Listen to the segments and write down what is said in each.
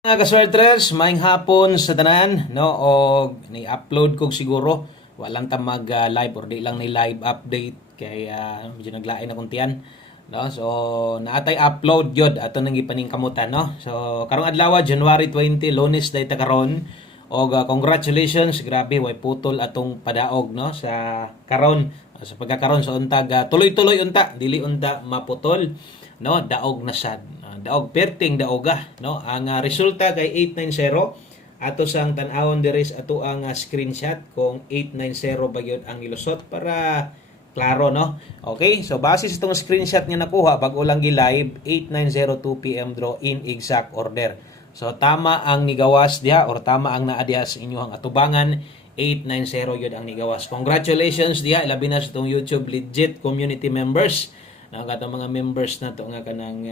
Mga kaswertres, maayong hapon sa tanan, no? O ni-upload ko siguro, walang ta mag live or di lang ni live update kaya medyo naglain akong tiyan, no? So naatay upload yod ato nang ipaningkamutan, no? So karong adlaw January 20, Lunes dayta karon. Og congratulations, grabe way putol atong padaog, no? Sa karon, sa pagkakaron sa untag tuloy-tuloy unta, dili unta maputol, no? Daog na sad, daog perting daoga, no? Ang resulta kay 890 ato sang tan-awon diri sa ato ang screenshot kung 890 ba gyud ang ilusot para klaro, no? Okay, so base sa itong screenshot nga nakuha bago lang gi-live 890 2 PM draw in exact order. So tama ang nigawas diha or tama ang naa diha sa inyong atubangan, 890 yun ang nigawas. Congratulations diha, labi na sa itong YouTube legit community members. Katong mga members na to nga kanang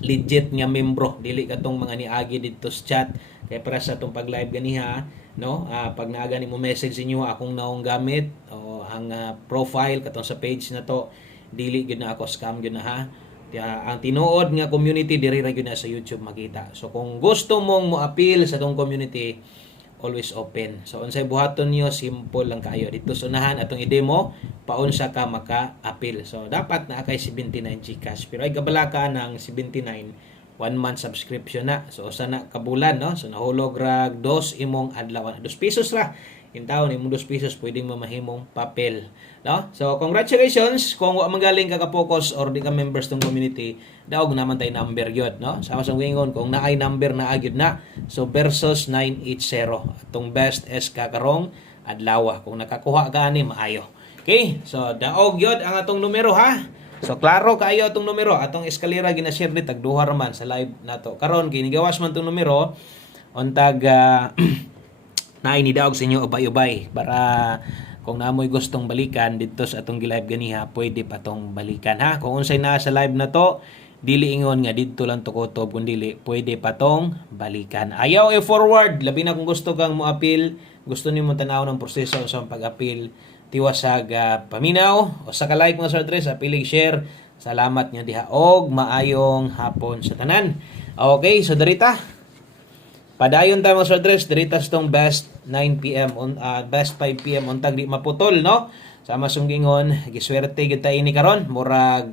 legit nga membro, dili katong mga niagi dito sa chat kay para sa atong pag-live ganiha, no? Pag naaga nimo message inyo akong naong gamit o ang profile katong sa page na to, dili gyud na ako scam gyud na ha. Kaya ang tinuod nga community diri ra gyud na sa YouTube makita. So kung gusto mong mo-appeal sa tong community, always open. So unsay buhaton niyo, simple lang kayo. Dito sa unahan atong i-demo paunsa ka maka-appeal. So dapat na kay 79 GCash. Pero ay gabala ka ng 79 1 month subscription na. So usa na kabulan, no? So nahulog ra 2 imong adlaw. 2 pesos ra. In taon imong 2 pesos pwedeng mamahimong papel, no? So congratulations kung wa magaling ka ka-focus or di ka members tong community, daog naman tay number gyud, no? Sama sa wingon kung naay number na gyud na. So versus 980 atong best SK karong adlaw. Kung nakakuha ka ani maayo. Okay? So daog gyud ang atong numero ha. So klaro kaayo atong numero, atong eskalera gina-share ni tag duha ra man sa live nato. Karon kinigawas man tong numero untag na inidaog sa inyo ubay-ubay para kung namoy gustong balikan dito sa atong gi-live ganiha, pwede pa tong balikan ha. Kung unsay naa sa live na to, dili ingon nga didto lang to kutob, kun dili pwede pa tong balikan. Ayaw i-forward, labi na kung gusto kang mo-appeal, gusto nimo tan-aw ng proseso sa pag-appeal, tiwasag paminaw o sa ka-like mga sortres, appealing share. Salamat niyo diha og maayong hapon sa tanan. Okay, so darita padayon tayo mga sortres, diritas tong best 9 PM on best 5 PM untag di maputol, no? Sama sunggingon giswerte gyud ta ini karon, murag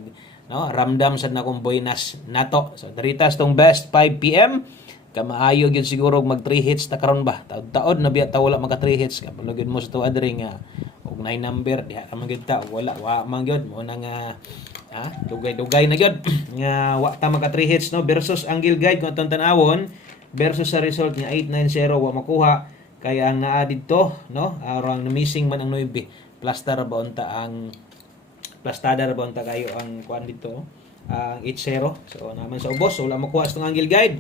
no, ramdam sad na kong buenas nato. So diritas tong best 5 PM kamaayo gyud siguro mag 3 hits ta karon ba. Taod na biya ta wala maka 3 hits ka panugid mo sa tuwa diri nga og 9 number diha man gyud ta wala wa man gyud mo na nga dugay-dugay na gyud nga wa ta maka 3 hits, no? Versus ang Gil Guide kung atong tan-awon versus sa result niya 890 wa makuha kaya ang naa didto, no? Arang missing man ang 9 plastar ba unta ang plastada ra ba unta kayo ang kuan dito ang 80. So naman sa ubos so wala makuha sa Angle Guide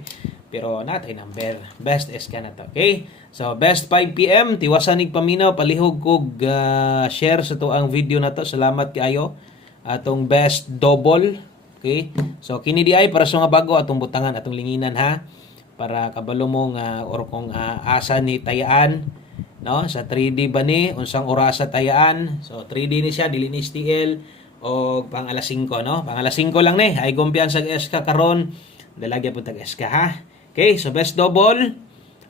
pero natay number best is kana to. Okay, so best 5 PM tiwasan ig paminaw palihog kog share sa to ang video na to. Salamat kayo atong best double. Okay, so kini di ay para sa mga bago atong butangan atong linginan ha, para kabalo mo nga or kung asa ni tayaan, no? Sa 3D ba ni unsang orasa tayaan. So 3D ni siya dili ni STL o pang alas 5, no? Pang alas 5 lang ni ay kumpiyansa sa SK karon dalagya pud tag SK ha. Okay, so best double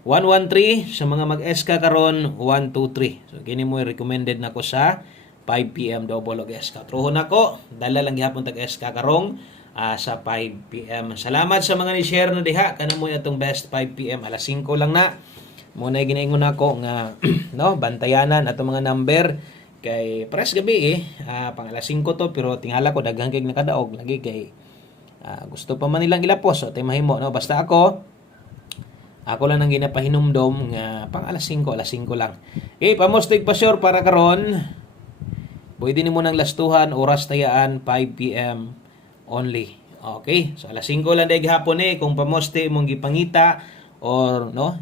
113 sa mga mag SK karon 123. So kini mo recommended nako sa 5 PM double og SK. Truhon nako dala lang gihapon tag SK karong sa 5 PM. Salamat sa mga ni-share na diha. Kana mo atong best 5 PM. Alas 5 lang na. Muna ginaingon ako nga no, bantayanan atong mga number kay press gabi pang alas 5 to pero tingala ko daghang kay nakadaog lagi kay gusto pa man nilang ilapos so tay mahimo, no? Basta ako lang nang ginapahinumdom nga pang alas 5 lang. Okay, pamostig pa sure para karon. Pwede nimo nang lastuhan oras tayaan 5 PM only. Okay, so alas 5 lang day gihapon kung pamoste mong gipangita or no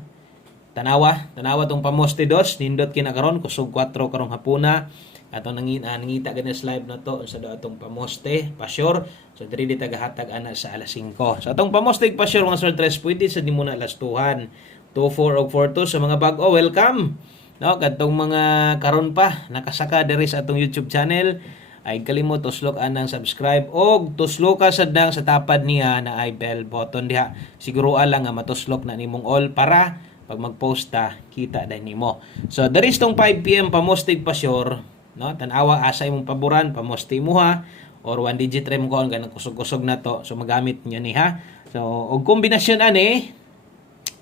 tanawa tong pamoste dos nindot kina karon kusog 4 karong hapuna atong nangita ganis live na to sa atong pamoste pasyor. So diri di tagahatag ana sa alas 5. So atong pamoste pasyor mga sortres pwede sa nimo na lastuhan 24 og 42 sa mga bag-o welcome, no? Kadtong mga karon pa nakasaka diri sa atong YouTube channel ay kalimot tuslok anang subscribe og tuslok ka sad nang sa tapad niya na ay bell button diha. Siguro lang nga matuslok na nimong all para pag mag-post ta kita din nimo. So there is tong 5 PM pamostig pa sure, no? Tan-awa asa imong paboran pamosti mo ha or 1 digit rem ko ganang kusog-kusog na to. So magamit niyo ni ha. So og kombinasyon ani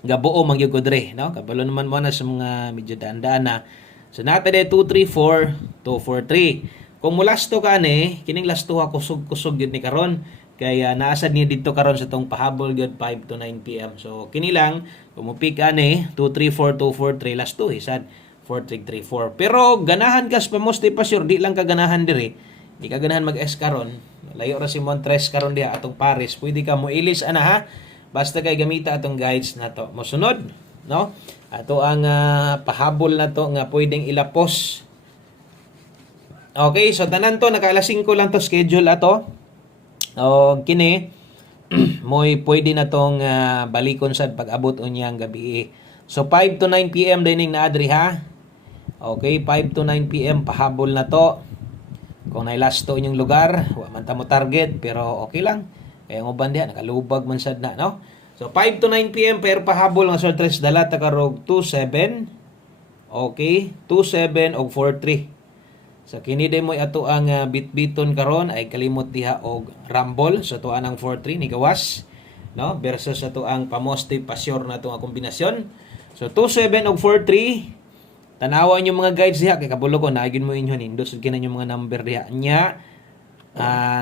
gabuo magyud ko dre, no? Kabalo naman mo na sa mga medyo daan-daan na. So nata de 234 243. Kung mulasto ka ni kining lasto ha kusog-kusog gyud ni karon kaya naasad ni dito karon sa tong pahabol gyud 5 to 9 PM. So kini lang kung mo pick ani 234 243 lasto hisad 4334. Pero ganahan kas pamoste pa sure di lang ka ganahan diri. Di ka ganahan mag-S karon. Layo ra si Montres karon diha atong Paris. Pwede ka mo ilis ana ha. Basta kay gamita atong guides na to. Mosunod, no? Ato ang pahabol na to nga pwedeng ilapos. Okay, so tanan to naka alas 5 lang to schedule ato. O kini moy pwede na tong balikon sad pag-abot unyang gabi. So 5 to 9 PM dining na adri ha. Okay, 5 to 9 PM pahabol na to. Kung nailasto inyong lugar, wa man ta mo target pero okay lang. Kaya ang uban diha nakalubag man sad na, no? So 5 to 9 PM per pahabol nga sortres dala ta karog 27. Okay, 27 og 43. So kini day mo ato ang bitbiton karon ay kalimot diha og rumble so to anang 43 ni gawas, no? Versus ato ang pamoste pasyor na to nga kombinasyon. So 27 og 43. Tanawan yung mga guides diha kay kabulo ko naagin mo inyo nindot sud kinan yung mga number diha nya.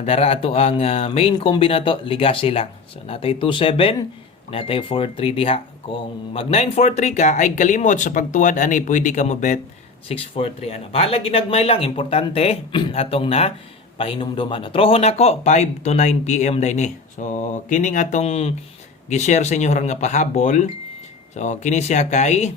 Dara ato ang main combinato ligasi lang. So natay 27, natay 43 diha. Kung mag 943 ka ay kalimot sa pagtuwad ani pwede ka mo bet 643 ana. Bahala ginagmay lang importante atong na pahinumduman. Trohon ako 5 to 9 PM day ni. So kining atong gi-share sa inyo nga pahabol. So kini siya kay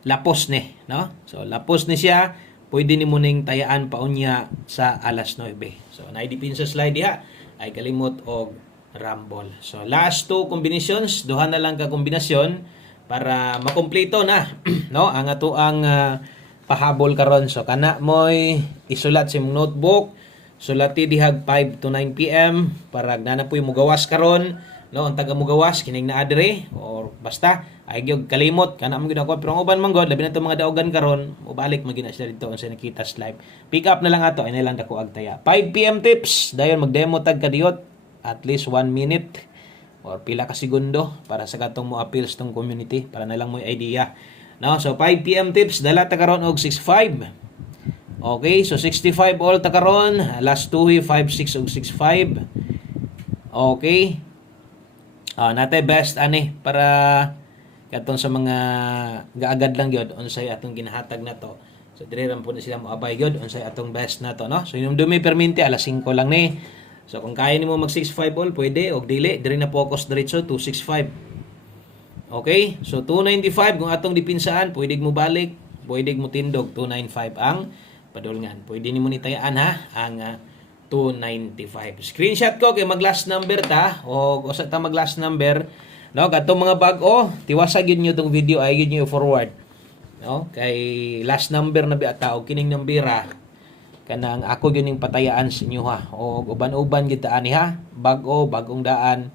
lapos ni, no? So lapos ni siya pwede ni mo ning tayaan paunya sa alas 9. So naidipin sa slide diha ay kalimot og rumble. So last two combinations, duha na lang ka kombinasyon para makumpleto na no ang ato ang pahabol karon. So kana moy isulat sa imong notebook, sulati dihag 5 to 9 PM para nanapoy mo gawas karon, no? Ang taga mo gawas kining naa dire or basta ay gyud kalimot kana mo ginako pero ang uban man god labi na to mga daogan karon mobalik man gina sila dito unsa nakita sa live. Pick up na lang ato ay lang dako agtaya. 5 PM tips dayon mag-demo tag kadiyot at least 1 minute or pila ka segundo para sa katong mo appeals tong community para na lang mo idea, no? So 5 PM tips dala ta karon og 65. Okay, so 65 all ta karon, last 2 5 6 og 65. Okay, natay best ani para katong sa mga gaagad lang gyud unsay atong ginahatag na to. So dire ra po na sila moabay gyud unsay atong best na to, no? So inumdumi perminti alas 5 lang ni. So kung kaya nimo mag 65 all pwede og dili dire na focus diretso 265. Okay? So 295 kung atong dipinsaan pwede mo balik, pwede mo tindog 295 ang padulngan. Pwede nimo nitayaan ha ang 295. Screenshot ko kay mag last number ta o usa ta mag last number. No, katong mga bag-o, tiwasa gyud nyo tong video ay gyud nyo forward. No, kay last number na biata og kining numbera kanang ako gyud ning patayaan sa inyo ha. O uban-uban gyud ta ani ha. Bag-o, bagong daan.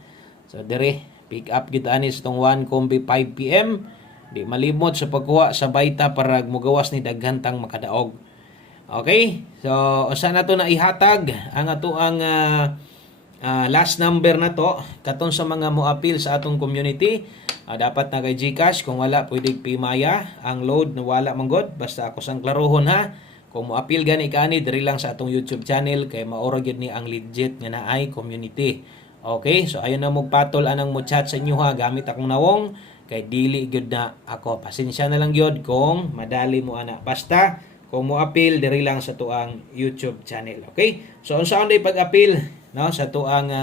So dire pick up gyud ani sa tong 1 kombi 5 PM. Di malimot sa pagkuha sa bayta para mogawas ni daghantang makadaog. Okay? So usa na to na ihatag ang ato ang last number na to katon sa mga mo-appeal sa atong community. Dapat na kay GCash kung wala pwede Pimaya ang load na wala manggod basta ako sang klarohon ha. Kung mo-appeal gani kani diri lang sa atong YouTube channel kay maura gyud ni ang legit nga naay community. Okay, so ayon na mo patol anang mo chat sa inyo ha gamit akong nawong kay dili gyud na ako. Pasensya na lang gyud kung madali mo ana. Basta kung mo-appeal diri lang sa tuang YouTube channel. Okay? So unsa unday pag-appeal no sa tuang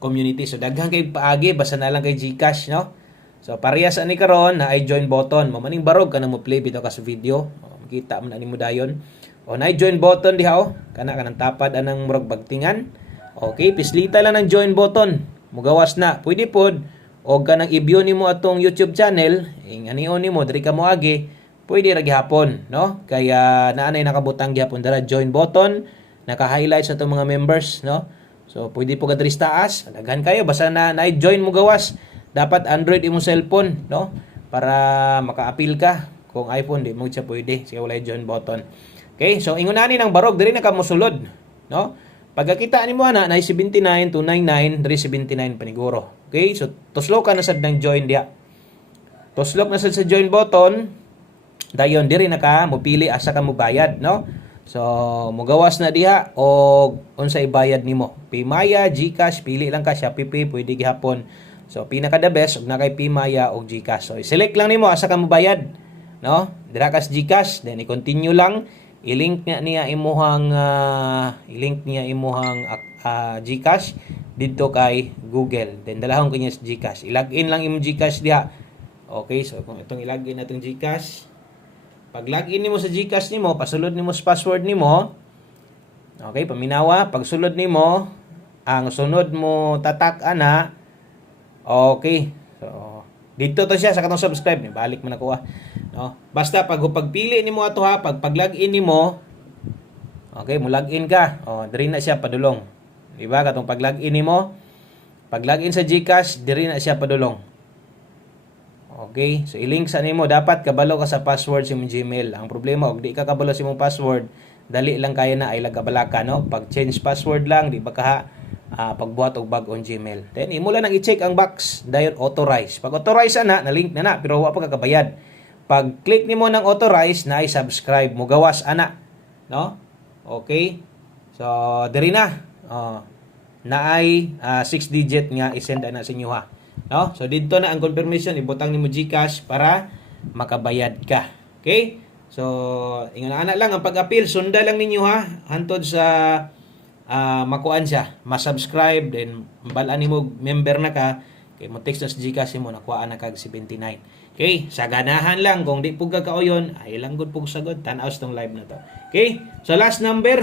community. So daghang kay paagi basta na lang kay GCash, no? So parehas ani karon na ay join button. Mamaning barog kana mo play bitaw ka sa video. Makita man ani mo dayon. O na join button diha o. Kana kanang tapad anang murag bagtingan. Okay, pislita lang ng join button. Mugawas na. Pwede pod og kanang i-view nimo atong YouTube channel, anion nimo diri ka moagi pwede ra gihapon, no? Kaya naanay nakabutang gihapon dara join button, naka-highlight sa itong mga members, no? So pwede po kadris taas, daghan kayo basta na-join mo gawas. Dapat Android imong cellphone, no? Para maka-appeal ka. Kung iPhone di mo siya pwede, sige wala join button. Okay? So ingon ani nang barog diri na ka mosulod, no? Pagkakita nimo ana na 79 299 diri 79 paniguro. Okay? So tuslok ka na sad ng join diha. Tuslok na sad sa join button. Dayon diri na ka mopili asa ka mo bayad, no? So mogawas na diha og unsay bayad nimo. Paymaya, GCash, pili lang ka Shopee Pay, pwede gihapon. So pinaka the best ug na kay Paymaya og GCash. So select lang nimo asa ka mo bayad, no? Dira ka sa GCash, then i-continue lang, i-link niya imuhang GCash didto kay Google. Then dalahon ko niya sa GCash. I-login lang imong GCash diha. Okay, so kung itong i-login natong GCash, pag login nimo sa GCash nimo, pasulod nimo sa password nimo. Okay, paminawa, pag sulod nimo, ang sunod mo tatak ana. Okay. So dito to siya sa katong subscribe ni balik man ako no. Basta pagpili nimo ato ha, pag login nimo, okay, mo login ka. Diri na siya padulong. Di ba katong pag login nimo, pag login sa GCash, diri na siya padulong. Okay, so i-link sa nimo dapat kabalo ka sa password sa imong Gmail. Ang problema og di ka kabalo sa imong password, dali lang kaya na ay lagabalaka, no? Pag change password lang, di ba ka pagbuhat og bag-on Gmail. Then imo lang i-check ang box dayon authorize. Pag authorize na link na pero wa pa ka kabayad. Pag click nimo ng authorize na i-subscribe mo gawas ana, no? Okay? So diri na. Naay 6 digit nga i-send na sa inyo ha. No? So dito na ang confirmation, ibutang nimo GCash para makabayad ka. Okay? So ingon ana lang ang pag-appeal, sunda lang ninyo ha hantod sa makuan siya, ma-subscribe then balaan nimo member na ka kay mo text sa GCash mo nakuha na kag 79. Okay? Sa ganahan lang kung di pug kauyon, ay lang gud pug sagot tan-aw tong live na to. Okay? So last number,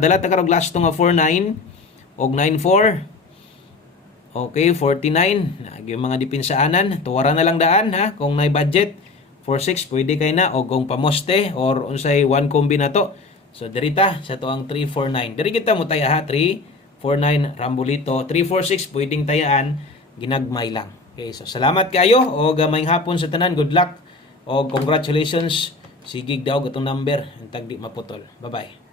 dala ta karog last tong 49 og 94. Okay, 49. Yung mga dipinsaanan, tuwara na lang daan ha. Kung may budget, 46 pwede kay na o kung pamoste or unsay one combi na to. So dirita sa to ang 349. Diri kita mo taya ha, 349 Rambolito, 346 pwedeng tayaan, ginagmay lang. Okay, so salamat kayo o gamayng hapon sa tanan. Good luck o congratulations. Sigig daw gatong number, ang tagdi maputol. Bye-bye.